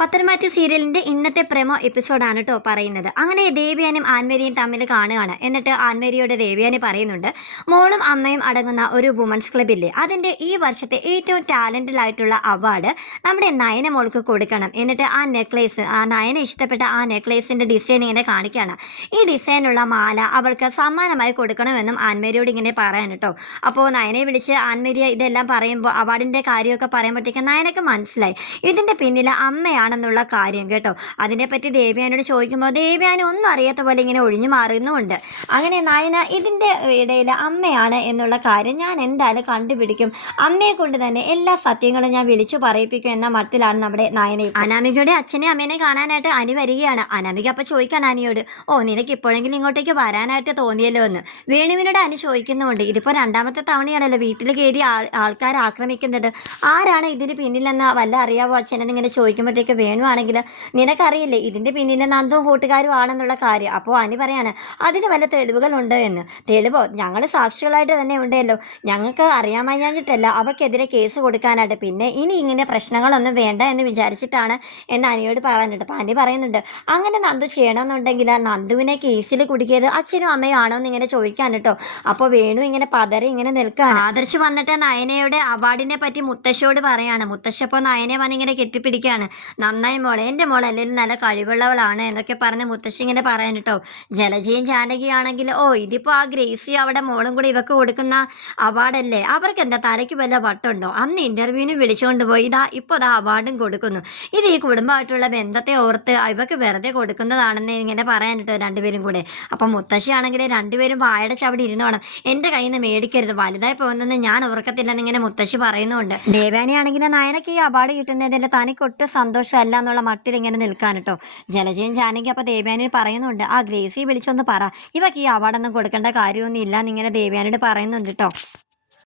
പത്തരമാറ്റ് സീരിയലിന്റെ ഇന്നത്തെ പ്രമോ എപ്പിസോഡാണ് കേട്ടോ പറയുന്നത്. അങ്ങനെ ദേവ്യാനും ആൻമരിയും തമ്മിൽ കാണുകയാണ്. എന്നിട്ട് ആൻമരിയോട് ദേവ്യാനി പറയുന്നുണ്ട്, മോളും അമ്മയും അടങ്ങുന്ന ഒരു വുമൻസ് ക്ലബില്ലേ, അതിന്റെ ഈ വർഷത്തെ ഏറ്റവും ടാലന്റഡ് ആയിട്ടുള്ള അവാർഡ് നമ്മുടെ നയന മോൾക്ക് കൊടുക്കണം. എന്നിട്ട് ആ നെക്ലേസ്, ആ നയന ഇഷ്ടപ്പെട്ട ആ നെക്ലേസിന്റെ ഡിസൈൻ ഇങ്ങനെ കാണിക്കുകയാണ്. ഈ ഡിസൈനുള്ള മാല അവൾക്ക് സമ്മാനമായി കൊടുക്കണമെന്നും ആൻമരിയോട് ഇങ്ങനെ പറയാൻ കേട്ടോ. അപ്പോൾ നയനെ വിളിച്ച് ആൻമരിയ ഇതെല്ലാം പറയുമ്പോൾ, അവാർഡിന്റെ കാര്യമൊക്കെ പറയുമ്പോഴത്തേക്കും നയനക്ക് മനസ്സിലായി ഇതിന്റെ പിന്നിൽ അമ്മയാണെന്നുള്ള കാര്യം കേട്ടോ. അതിനെപ്പറ്റി ദേവ്യാനോട് ചോദിക്കുമ്പോൾ ദേവ്യാനി ഒന്നും അറിയാത്ത പോലെ ഇങ്ങനെ ഒഴിഞ്ഞു മാറുന്നുമുണ്ട്. അങ്ങനെ നയന ഇതിന്റെ ഇടയിൽ അമ്മയാണ് എന്നുള്ള കാര്യം ഞാൻ എന്തായാലും കണ്ടുപിടിക്കും, അമ്മയെ കൊണ്ട് തന്നെ എല്ലാ സത്യങ്ങളും ഞാൻ വിളിച്ചു പറയിപ്പിക്കും എന്ന മട്ടിലാണ് നമ്മുടെ നയന. അനാമികയുടെ അച്ഛനെ അമ്മേനെ കാണാനായിട്ട് അനി വരികയാണ്. അനാമിക അപ്പൊ ചോദിക്കാൻ അനിയോട്, ഓ നിനക്ക് ഇപ്പോഴെങ്കിലും ഇങ്ങോട്ടേക്ക് വരാനായിട്ട് തോന്നിയല്ലോ എന്ന് വേണുവിനോട് അനി ചോദിക്കുന്നുണ്ട്. ഇതിപ്പോ രണ്ടാമത്തെ തവണയാണല്ലോ വീട്ടിൽ കയറി ആൾക്കാർ ആക്രമിക്കുന്നത്, ആരാണ് ഇതിന് പിന്നിലെന്ന് വല്ല അറിയാവോ അച്ഛനെന്നിങ്ങനെ ചോദിക്കുമ്പോഴത്തേക്ക് വേണുവാണെങ്കിൽ, നിനക്കറിയില്ലേ ഇതിന്റെ പിന്നിൽ നന്ദും കൂട്ടുകാരും ആണെന്നുള്ള കാര്യം. അപ്പോൾ അനി പറയാണ്, അതിന് വല്ല തെളിവുകളുണ്ട് എന്ന്. തെളിവോ? ഞങ്ങൾ സാക്ഷികളായിട്ട് തന്നെ ഉണ്ടല്ലോ, ഞങ്ങൾക്ക് അറിയാമഞ്ഞിട്ടല്ല അവർക്കെതിരെ കേസ് കൊടുക്കാനായിട്ട്, പിന്നെ ഇനി ഇങ്ങനെ പ്രശ്നങ്ങളൊന്നും വേണ്ട എന്ന് വിചാരിച്ചിട്ടാണ് എന്ന് അനിയോട് പറയാനുണ്ട്. അപ്പം അനി പറയുന്നുണ്ട്, അങ്ങനെ നന്ദു ചെയ്യണമെന്നുണ്ടെങ്കിൽ നന്ദുവിനെ കേസിൽ കുടുക്കിയത് അച്ഛനും അമ്മയും ആണോ എന്ന് ഇങ്ങനെ ചോദിക്കാൻ കേട്ടോ. അപ്പോൾ വേണു ഇങ്ങനെ പതറി ഇങ്ങനെ നിൽക്കുകയാണ്. ആദർശ് വന്നിട്ട് നയനയുടെ അവാർഡിനെ പറ്റി മുത്തശ്ശിയോട് പറയാണ്. മുത്തശ്ശി അപ്പോൾ നയനെ വന്നിങ്ങനെ കെട്ടിപ്പിടിക്കുകയാണ്. നന്നായി മോളെ, എൻ്റെ മോൾ അല്ലെങ്കിൽ നല്ല കഴിവുള്ളവളാണ് എന്നൊക്കെ പറഞ്ഞ് മുത്തശ്ശി ഇങ്ങനെ പറയാൻ കേട്ടോ. ജലജയും ജാനകിയാണെങ്കിൽ, ഓ ഇതിപ്പോൾ ആ ഗ്രേസി അവിടെ മോളും കൂടി ഇവക്ക് കൊടുക്കുന്ന അവാർഡല്ലേ, അവർക്ക് എന്താ തലയ്ക്ക് വല്ല വട്ടുണ്ടോ, അന്ന് ഇന്റർവ്യൂവിന് വിളിച്ചുകൊണ്ട് പോയി ഇപ്പോൾ ഇതാ അവാർഡും കൊടുക്കുന്നു, ഇത് ഈ കുടുംബമായിട്ടുള്ള ബന്ധത്തെ ഓർത്ത് ഇവക്ക് വെറുതെ കൊടുക്കുന്നതാണെന്ന് ഇങ്ങനെ പറയാൻ കേട്ടോ രണ്ടുപേരും കൂടെ. അപ്പം മുത്തശ്ശിയാണെങ്കിൽ രണ്ടുപേരും വായുടെ ചവിടി ഇരുന്നോണം, എൻ്റെ കയ്യിൽ നിന്ന് മേടിക്കരുത്, വലുതായി പോകുന്നെന്ന് ഞാൻ ഓർക്കത്തില്ലെന്ന് ഇങ്ങനെ മുത്തശ്ശി പറയുന്നുണ്ട്. ദേവാനിയാണെങ്കിൽ നയനക്ക് ഈ അവാർഡ് കിട്ടുന്നതിൽ തനിക്കൊട്ട് സന്തോഷമല്ല എന്നുള്ള മട്ടിൽ ഇങ്ങനെ നിൽക്കാൻ കേട്ടോ. ജലജയും ജാനകി അപ്പോൾ ദേവ്യാനി പറയുന്നുണ്ട്, ആ ഗ്രേസി വിളിച്ചൊന്ന് പറ, ഇവക്ക് ഈ അവാർഡൊന്നും കൊടുക്കേണ്ട കാര്യമൊന്നും ഇല്ല എന്നിങ്ങനെ ദേവ്യാനിയോട് പറയുന്നുണ്ട് കേട്ടോ.